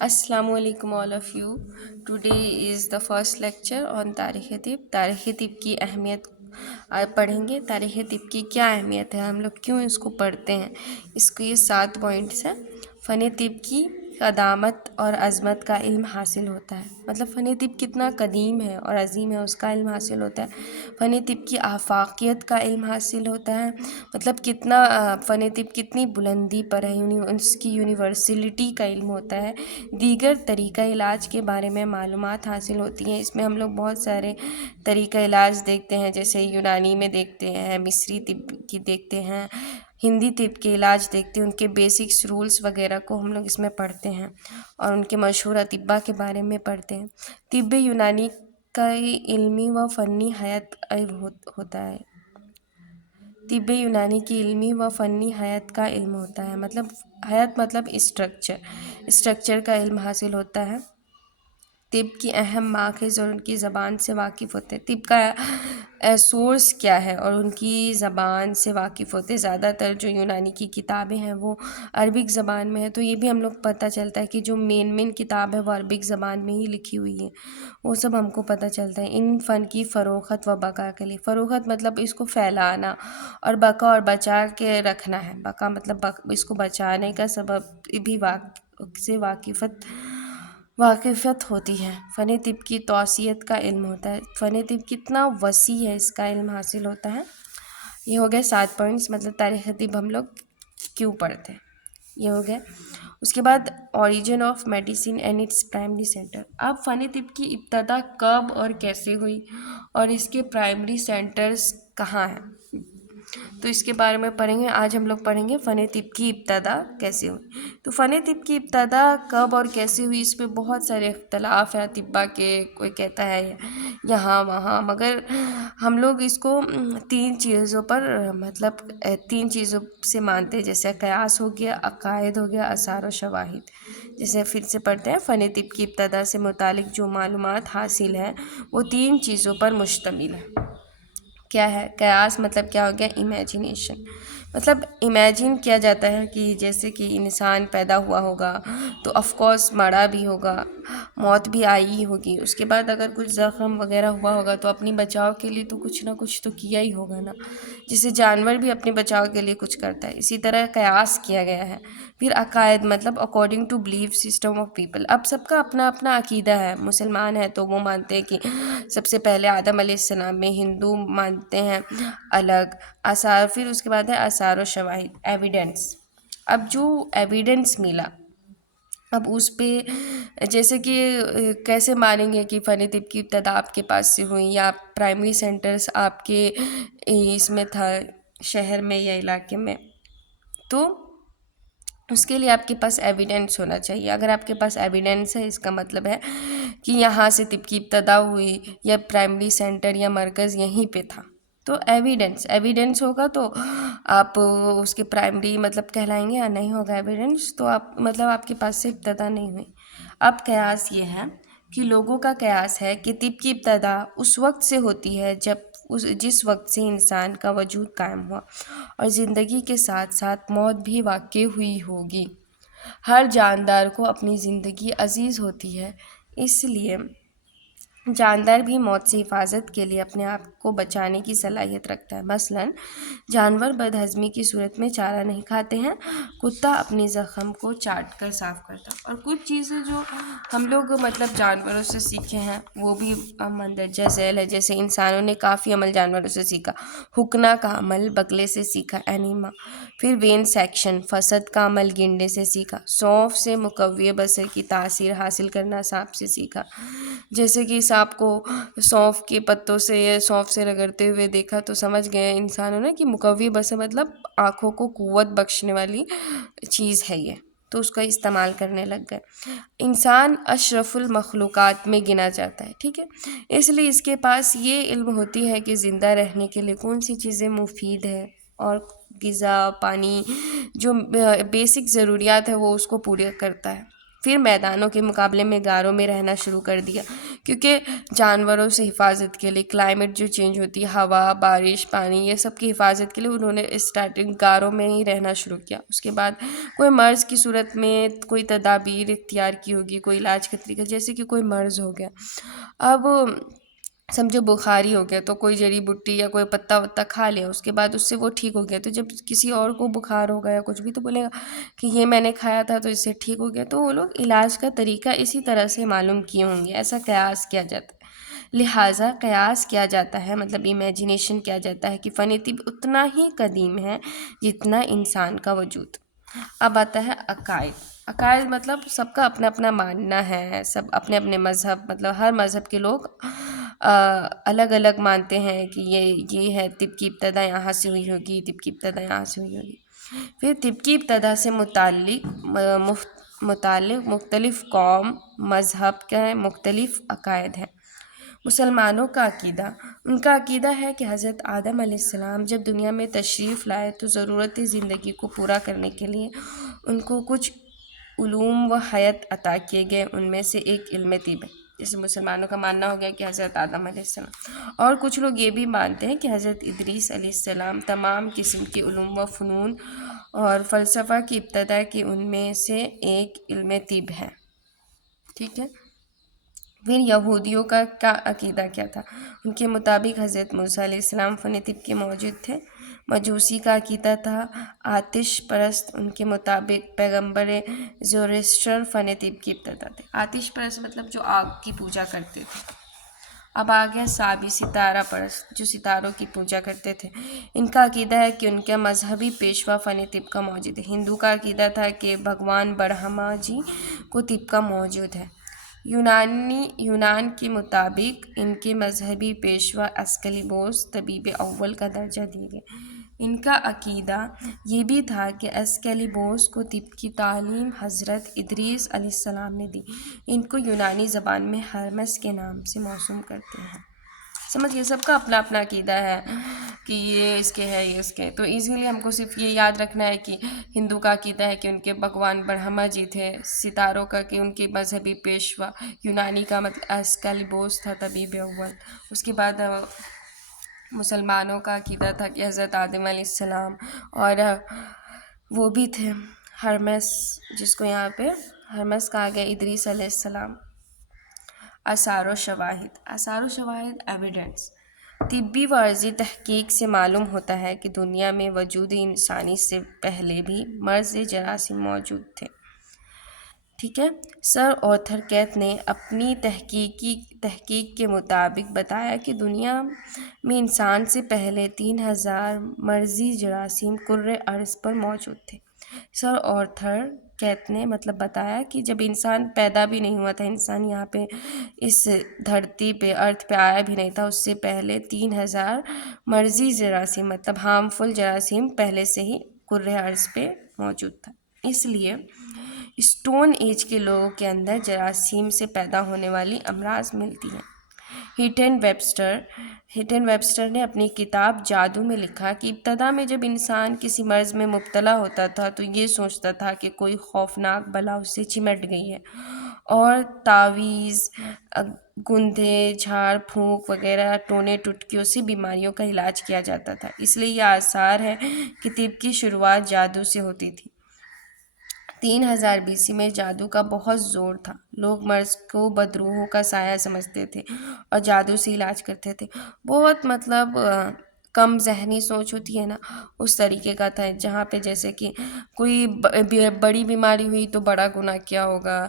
السلام علیکم all of you. Today is the first lecture on تاریخ طب. تاریخ طب کی اہمیت پڑھیں گے. تاریخ طب کی کیا اہمیت ہے، ہم لوگ کیوں اس کو پڑھتے ہیں. اس کو یہ 7 پوائنٹس ہیں. فن طب کی قدامت اور عظمت کا علم حاصل ہوتا ہے، مطلب فن طب کتنا قدیم ہے اور عظیم ہے اس کا علم حاصل ہوتا ہے. فن طب کی آفاقیت کا علم حاصل ہوتا ہے، مطلب کتنا فن طب کتنی بلندی پر ہے، اس کی یونیورسلٹی کا علم ہوتا ہے. دیگر طریقہ علاج کے بارے میں معلومات حاصل ہوتی ہیں. اس میں ہم لوگ بہت سارے طریقہ علاج دیکھتے ہیں، جیسے یونانی میں دیکھتے ہیں، مصری طب کی دیکھتے ہیں، ہندی طب کے علاج دیکھتے ہیں. ان کے بیسکس رولز وغیرہ کو ہم لوگ اس میں پڑھتے ہیں اور ان کے مشہور اطباء کے بارے میں پڑھتے ہیں. طب یونانی کا علمی و فنی حیات ہوتا ہے. طب یونانی کی علمی و فنی حیات کا علم ہوتا ہے، مطلب حیات مطلب اسٹرکچر کا علم حاصل ہوتا ہے. طب کی اہم ماخذ اور ان کی زبان سے واقف ہوتے ہیں. طب کا سورس کیا ہے اور ان کی زبان سے واقف ہوتے ہیں. زیادہ تر جو یونانی کی کتابیں ہیں وہ عربک زبان میں ہے، تو یہ بھی ہم لوگ پتہ چلتا ہے کہ جو مین کتاب ہے وہ عربک زبان میں ہی لکھی ہوئی ہے، وہ سب ہم کو پتہ چلتا ہے. ان فن کی فروخت و بقا کے لیے، فروخت مطلب اس کو پھیلانا، اور بقا اور بچا کے رکھنا ہے. بقا مطلب اس کو بچانے کا سبب بھی سے واقفیت ہوتی ہے. فن طب کی توسیعت کا علم ہوتا ہے. فن طب کتنا وسیع ہے اس کا علم حاصل ہوتا ہے. یہ ہو گئے 7 پوائنٹس، مطلب تاریخ طب ہم لوگ کیوں پڑھتے ہیں، یہ ہو گئے. اس کے بعد origin of medicine and its primary centre. اب فن طب کی ابتدا کب اور کیسے ہوئی اور اس کے پرائمری سینٹرز کہاں ہیں، تو اس کے بارے میں پڑھیں گے. آج ہم لوگ پڑھیں گے فن طب کی ابتدا کیسے ہوئی. تو فن طب کی ابتدا کب اور کیسے ہوئی، اس پہ بہت سارے اختلاف ہیں اطباء کے. کوئی کہتا ہے یہاں وہاں، مگر ہم لوگ اس کو 3 چیزوں پر مطلب 3 چیزوں سے مانتے ہیں، جیسے قیاس ہو گیا، عقائد ہو گیا، آثار و شواہد. جیسے پھر سے پڑھتے ہیں، فن طب کی ابتدا سے متعلق جو معلومات حاصل ہیں وہ 3 چیزوں پر مشتمل ہے. کیا ہے قیاس؟ مطلب کیا ہو گیا، امیجنیشن. مطلب امیجن کیا جاتا ہے کہ جیسے کہ انسان پیدا ہوا ہوگا تو آف کورس مرا بھی ہوگا، موت بھی آئی ہی ہوگی. اس کے بعد اگر کچھ زخم وغیرہ ہوا ہوگا تو اپنی بچاؤ کے لیے تو کچھ نہ کچھ تو کیا ہی ہوگا نا، جسے جانور بھی اپنے بچاؤ کے لیے کچھ کرتا ہے. اسی طرح قیاس کیا گیا ہے. پھر عقائد مطلب according to belief system of people. اب سب کا اپنا اپنا عقیدہ ہے. مسلمان ہے تو وہ مانتے ہیں کہ سب سے پہلے آدم علیہ السلام میں، ہندو مانتے ہیں الگ. آثار، پھر اس کے بعد ہے آثار و شواہد، ایویڈنس. اب جو ایویڈنس ملا، اب اس پہ جیسے کہ کیسے مانیں گے کہ فن طب کی ابتدا آپ کے پاس سے ہوئی، یا پرائمری سینٹرز آپ کے اس میں تھا، شہر میں یا علاقے میں، تو اس کے لیے آپ کے پاس ایویڈنس ہونا چاہیے. اگر آپ کے پاس ایویڈنس ہے، اس کا مطلب ہے کہ یہاں سے طب کی ابتدا ہوئی، یا پرائمری سینٹر یا مرکز یہیں پہ تھا. تو ایویڈنس ہوگا تو آپ اس کے پرائمری مطلب کہلائیں گے، یا نہیں ہوگا ایویڈنس تو آپ مطلب آپ کے پاس سے ابتدا نہیں ہوئی. اب قیاس یہ ہے کہ لوگوں کا قیاس ہے کہ طب کی ابتدا اس وقت سے ہوتی ہے جس وقت سے انسان کا وجود قائم ہوا اور زندگی کے ساتھ ساتھ موت بھی واقع ہوئی ہوگی. ہر جاندار کو اپنی زندگی عزیز ہوتی ہے، اس لیے جاندار بھی موت سے حفاظت کے لیے اپنے آپ کو بچانے کی صلاحیت رکھتا ہے. مثلاً جانور بدہضمی کی صورت میں چارہ نہیں کھاتے ہیں، کتا اپنی زخم کو چاٹ کر صاف کرتا ہے. اور کچھ چیزیں جو ہم لوگ مطلب جانوروں سے سیکھے ہیں وہ بھی مندرجہ ذیل ہے. جیسے انسانوں نے کافی عمل جانوروں سے سیکھا. حکنا کا عمل بگلے سے سیکھا، اینیما. پھر وین سیکشن، فسد کا عمل گینڈے سے سیکھا. سونف سے مقوی بصر کی تاثیر حاصل کرنا سانپ سے سیکھا. جیسے کہ سانپ کو سونف کے پتوں سے یا سونف سے رگڑتے ہوئے دیکھا تو سمجھ گئے انسانوں نے کہ مقوی بصر مطلب آنکھوں کو قوت بخشنے والی چیز ہے یہ، تو اس کا استعمال کرنے لگ گئے. انسان اشرف المخلوقات میں گنا جاتا ہے، ٹھیک ہے، اس لیے اس کے پاس یہ علم ہوتی ہے کہ زندہ رہنے کے لیے کون سی چیزیں مفید ہے، اور غذا، پانی، جو بیسک ضروریات ہے وہ اس کو پورے کرتا ہے. پھر میدانوں کے مقابلے میں غاروں میں رہنا شروع کر دیا، کیونکہ جانوروں سے حفاظت کے لیے، کلائمیٹ جو چینج ہوتی ہے، ہوا، بارش، پانی، یہ سب کی حفاظت کے لیے انہوں نے اسٹارٹنگ غاروں میں ہی رہنا شروع کیا۔ اس کے بعد کوئی مرض کی صورت میں کوئی تدابیر اختیار کی ہوگی، کوئی علاج کا طریقہ، جیسے کہ کوئی مرض ہو گیا، اب سمجھو بخاری ہو گیا تو کوئی جڑی بوٹی یا کوئی پتا وتا کھا لیا، اس کے بعد اس سے وہ ٹھیک ہو گیا، تو جب کسی اور کو بخار ہو گیا کچھ بھی تو بولے گا کہ یہ میں نے کھایا تھا تو اس سے ٹھیک ہو گیا، تو وہ لوگ علاج کا طریقہ اسی طرح سے معلوم کیے ہوں گے، ایسا قیاس کیا جاتا ہے۔ لہٰذا قیاس کیا جاتا ہے، مطلب امیجنیشن کیا جاتا ہے کہ فن طب اتنا ہی قدیم ہے جتنا انسان کا وجود۔ اب آتا ہے عقائد۔ عقائد مطلب سب کا اپنا اپنا ماننا ہے، سب اپنے اپنے مذہب، مطلب ہر مذہب کے لوگ الگ الگ مانتے ہیں کہ یہ ہے طب کی ابتدا یہاں سے ہوئی ہوگی، طب کی ابتدا یہاں سے ہوئی ہوگی۔ پھر طب کی ابتدا سے متعلق مختلف قوم، مذہب کے مختلف عقائد ہیں۔ مسلمانوں کا عقیدہ، ان کا عقیدہ ہے کہ حضرت آدم علیہ السلام جب دنیا میں تشریف لائے تو ضرورت زندگی کو پورا کرنے کے لیے ان کو کچھ علوم و حیات عطا کیے گئے، ان میں سے ایک علم طب ہے۔ جیسے مسلمانوں کا ماننا ہو گیا کہ حضرت آدم علیہ السلام، اور کچھ لوگ یہ بھی مانتے ہیں کہ حضرت ادریس علیہ السلام تمام قسم کے علوم و فنون اور فلسفہ کی ابتدا کی ان میں سے ایک علم طب ہے۔ ٹھیک ہے۔ پھر یہودیوں کا عقیدہ کیا تھا؟ ان کے مطابق حضرت موسیٰ علیہ السلام فن طب کے موجود تھے۔ مجوسی کا عقیدہ تھا آتش پرست، ان کے مطابق پیغمبر زورسٹر فن طب کی ابتدا تھے۔ آتش پرست مطلب جو آگ کی پوجا کرتے تھے۔ اب آ گیا سابی، ستارہ پرست، جو ستاروں کی پوجا کرتے تھے۔ ان کا عقیدہ ہے کہ ان کا مذہبی پیشوا فن طب کا موجود ہے۔ ہندو کا عقیدہ تھا کہ بھگوان برہما جی کو طب کا موجود ہے۔ یونان کے مطابق ان کے مذہبی پیشوا اسکلیپوس طبیب اول کا درجہ دیے گئے۔ ان کا عقیدہ یہ بھی تھا کہ اسکلیپوس کو طب کی تعلیم حضرت ادریس علیہ السلام نے دی۔ ان کو یونانی زبان میں ہرمس کے نام سے موسوم کرتے ہیں۔ سمجھ گئے، سب کا اپنا اپنا عقیدہ ہے کہ یہ اس کے ہے، یہ اس کے، تو ایزیلی ہم کو صرف یہ یاد رکھنا ہے کہ ہندو کا عقیدہ ہے کہ ان کے بھگوان برہما جی تھے، ستاروں کا کہ ان کے مذہبی پیشوا، یونانی کا مطلب اسکلیپوس تھا طبیب اول۔ اس کے بعد مسلمانوں کا عقیدہ تھا کہ حضرت آدم علیہ السلام، اور وہ بھی تھے ہرمس، جس کو یہاں پہ ہرمس کہا گیا، ادریس علیہ السلام۔ آثار و شواہد، آثار و شواہد ایویڈنس، طبی و عرضی تحقیق سے معلوم ہوتا ہے کہ دنیا میں وجود انسانی سے پہلے بھی مرض جراثیم موجود تھے۔ ٹھیک ہے۔ سر آرتھر کیتھ نے اپنی تحقیق کے مطابق بتایا کہ دنیا میں انسان سے پہلے 3000 مرضی جراثیم کرۂ ارض پر موجود تھے۔ سر آرتھر کیتھ نے مطلب بتایا کہ جب انسان پیدا بھی نہیں ہوا تھا، انسان یہاں پہ اس دھرتی پہ، ارتھ پہ آیا بھی نہیں تھا، اس سے پہلے 3000 مرضی جراثیم مطلب ہارمفل جراثیم پہلے سے ہی کرۂ ارض پہ موجود تھا۔ اس لیے اسٹون ایج کے لوگوں کے اندر جراثیم سے پیدا ہونے والی امراض ملتی ہیں۔ ہیٹن ویبسٹر نے اپنی کتاب جادو میں لکھا کہ ابتدا میں جب انسان کسی مرض میں مبتلا ہوتا تھا تو یہ سوچتا تھا کہ کوئی خوفناک بلا اس سے چمٹ گئی ہے، اور تعویذ، گندھے، جھاڑ پھونک وغیرہ ٹونے ٹٹکیوں سے بیماریوں کا علاج کیا جاتا تھا۔ اس لیے یہ آثار ہے کہ طب کی شروعات جادو سے ہوتی تھی۔ 3000 BC میں جادو کا بہت زور تھا، لوگ مرض کو بدروحوں کا سایہ سمجھتے تھے اور جادو سے علاج کرتے تھے۔ بہت مطلب کم ذہنی سوچ ہوتی ہے نا، اس طریقے کا تھا، جہاں پہ جیسے کہ کوئی بڑی بیماری ہوئی تو بڑا گناہ کیا ہوگا،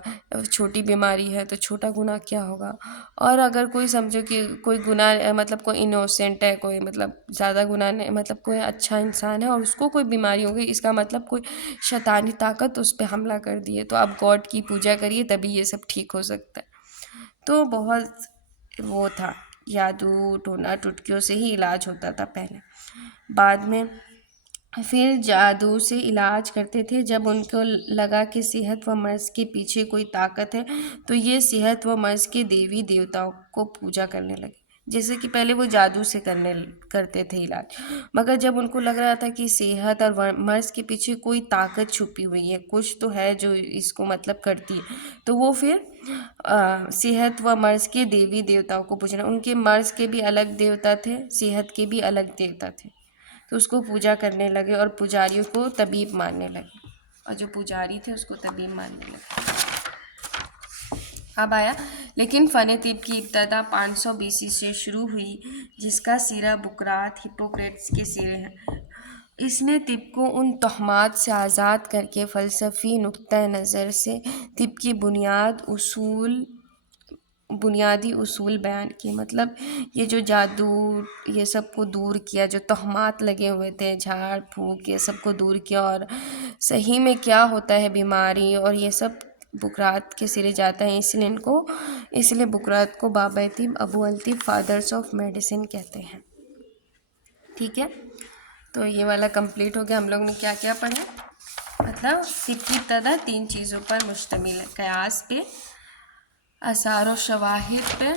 چھوٹی بیماری ہے تو چھوٹا گناہ کیا ہوگا، اور اگر کوئی سمجھو کہ کوئی گناہ مطلب کوئی انوسینٹ ہے، کوئی مطلب زیادہ گناہ نہیں، مطلب کوئی اچھا انسان ہے اور اس کو کوئی بیماری ہو گئی، اس کا مطلب کوئی شیطانی طاقت اس پہ حملہ کر دی ہے، تو آپ گاڈ کی پوجا کریے تبھی یہ سب ٹھیک ہو سکتا ہے۔ تو بہت وہ تھا، جادو ٹونا ٹٹکیوں سے ہی علاج ہوتا تھا پہلے۔ بعد میں پھر جادو سے علاج کرتے تھے جب ان کو لگا کہ صحت و مرض کے پیچھے کوئی طاقت ہے، تو یہ صحت و مرض کے دیوی دیوتاؤں کو پوجا کرنے لگے۔ جیسے کہ پہلے وہ جادو سے کرتے تھے علاج، مگر جب ان کو لگ رہا تھا کہ صحت اور مرض کے پیچھے کوئی طاقت چھپی ہوئی ہے، کچھ تو ہے جو اس کو مطلب کرتی ہے، تو وہ پھر صحت و مرض کے دیوی دیوتاؤں کو پوجنا، ان کے مرض کے بھی الگ دیوتا تھے، صحت کے بھی الگ دیوتا تھے، تو اس کو پوجا کرنے لگے اور پجاریوں کو طبیب ماننے لگے، اور جو پجاری تھے اس کو طبیب ماننے لگے۔ اب آیا، لیکن فن طب کی ابتدا 500 BC سے شروع ہوئی، جس کا سرا بقراط ہپوکریٹس کے سرے ہیں۔ اس نے طب کو ان تہمات سے آزاد کر کے فلسفی نقطۂ نظر سے طب کی بنیادی اصول بیان کی، مطلب یہ جو جادو یہ سب کو دور کیا، جو تہمات لگے ہوئے تھے، جھاڑ پھونک، یہ سب کو دور کیا، اور صحیح میں کیا ہوتا ہے بیماری اور یہ سب بقراط کے سرے جاتا ہے، اس لیے بقراط کو بابا طب، ابو الطب، فادرز آف میڈیسن کہتے ہیں۔ ٹھیک ہے، تو یہ والا کمپلیٹ ہو گیا۔ ہم لوگ نے کیا کیا پڑھا؟ مطلب طب کی ابتدا 3 چیزوں پر مشتمل ہے: قیاس پہ، آثار و شواہد پہ،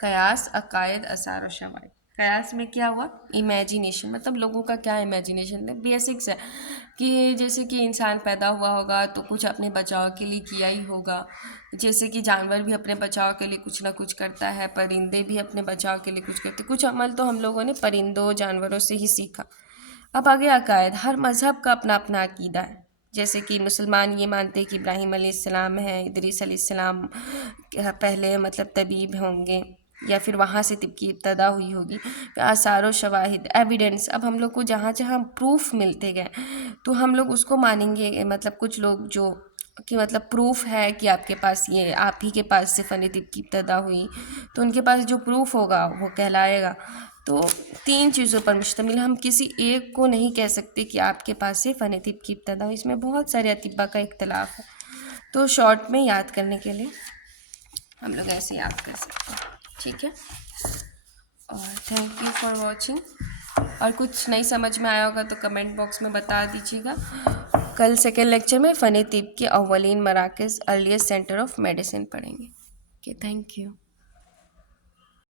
قیاس، عقائد، آثار و شواہد۔ قیاس میں کیا ہوا؟ امیجینیشن، مطلب لوگوں کا کیا امیجینیشن ہے، بیسکس ہے کہ جیسے کہ انسان پیدا ہوا ہوگا تو کچھ اپنے بچاؤ کے لیے کیا ہی ہوگا، جیسے کہ جانور بھی اپنے بچاؤ کے لیے کچھ نہ کچھ کرتا ہے، پرندے بھی اپنے بچاؤ کے لیے کچھ کرتے، کچھ عمل تو ہم لوگوں نے پرندوں جانوروں سے ہی سیکھا۔ اب آگے عقائد، ہر مذہب کا اپنا اپنا عقیدہ ہے، جیسے کہ مسلمان یہ مانتے کہ ابراہیم علیہ السلام ہے، ادریس علیہ السلام پہلے مطلب طبیب ہوں گے، یا پھر وہاں سے طب کی ابتدا ہوئی ہوگی۔ آثار و شواہد، ایویڈنس، اب ہم لوگ کو جہاں جہاں پروف ملتے گئے تو ہم لوگ اس کو مانیں گے، مطلب کچھ لوگ جو کہ مطلب پروف ہے کہ آپ کے پاس یہ آپ ہی کے پاس سے فن طب کی ابتدا ہوئی، تو ان کے پاس جو پروف ہوگا وہ کہلائے گا۔ تو 3 چیزوں پر مشتمل، ہم کسی ایک کو نہیں کہہ سکتے کہ آپ کے پاس سے فن طب کی ابتدا ہوئی، اس میں بہت سارے اطباء کا اختلاف ہے، تو شارٹ میں یاد کرنے کے لیے ہم لوگ ایسے یاد کر سکتے ہیں۔ ٹھیک ہے، اور تھینک یو فار واچنگ، اور کچھ نہیں سمجھ میں آیا ہوگا تو کمنٹ باکس میں بتا دیجیے گا۔ کل سیکنڈ لیکچر میں فن طب کے اولین مراکز، ارلیسٹ سینٹر آف میڈیسن پڑھیں گے۔ Okay, thank you.